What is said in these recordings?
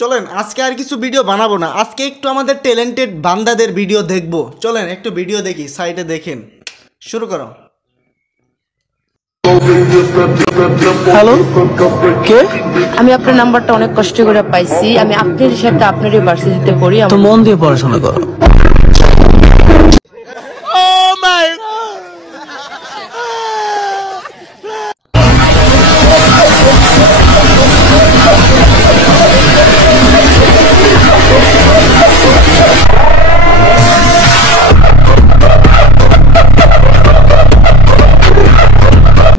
চলেন আজকে আর কিছু ভিডিও বানাবো না, আজকে একটু আমাদের ট্যালেন্টেড বান্দাদের ভিডিও দেখবো। চলেন একটু ভিডিও দেখি, সাইডে দেখেন, শুরু করো। হ্যালো, কে? আমি আপনার নাম্বারটা অনেক কষ্ট করে পাইছি। আমি আপনার সাথে আপনার ইউনিভার্সিটিতে পড়ি। তো মন দিয়ে পড়াশোনা করো।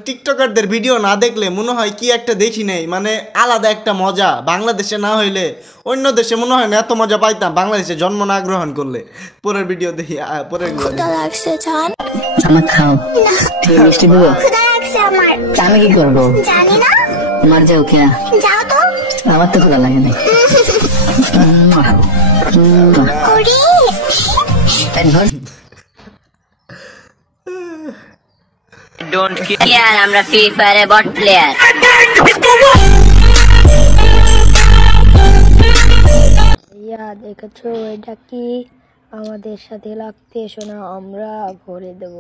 টিকটকারদের ভিডিও না দেখলে মনে হয় কি একটা দেখি নেই, মানে আলাদা একটা মজা। বাংলাদেশে না হইলে অন্য দেশে মনে হয় না এত মজা পাইতাম বাংলাদেশে জন্ম না গ্রহণ করলে। পরের ভিডিও দেখি, পরের আমার খাও মিষ্টি দেবো। আমি কি করবো মার যাও কে? আমার তো খোলা লাগে না। Don't care, আমরা ফ্রি ফায়ারে বট প্লেয়ার। ইয়া দেখেছো এটা কি? আমাদের সাথে লাগতে এসো না, আমরা ভরে দেব।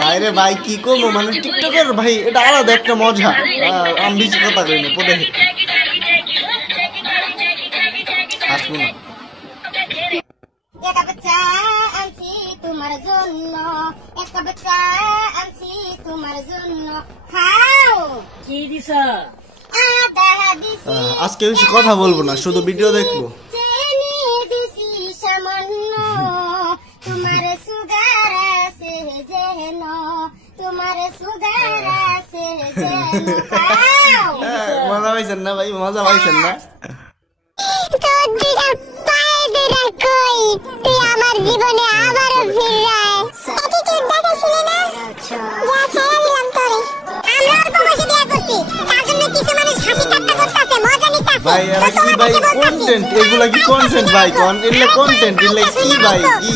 বাইরে ভাই কি করবো, মানে টিকটকের ভাই এটা আলাদা একটা মজা। আমি বেশি কথা কই না, পরে আসবো না। একটা বাচ্চা আনছি তোমার জন্য, একটা বাচ্চা আনছি তোমার জন্য, খাও। কি দিছ? আদা দিছি। আজকে বেশি কথা বলবো না, শুধু ভিডিও দেখবো। চিনি দিছি সামান্য, তোমার সুগার আছে যেন, তোমার সুগার আছে যেন, খাও। মজা পাইছেন না ভাই? মজা পাইছেন না? তুই আমার জীবনে আবারও ফিরে আয়। অ্যাটিটিউড দেখাইছিলি না? যা ছেড়ে দিলাম তোরে। আমরা অল্প বয়সে বিয়ে করছি, তার জন্য কিছু মানুষ হাসি ঠাট্টা করতেছে, মজা নিতেছে। ভাই এরা কি ভাই কন্টেন্ট? এগুলা কি কন্টেন্ট ভাই? এগুলা কন্টেন্ট, এগুলা কি ভাই? কি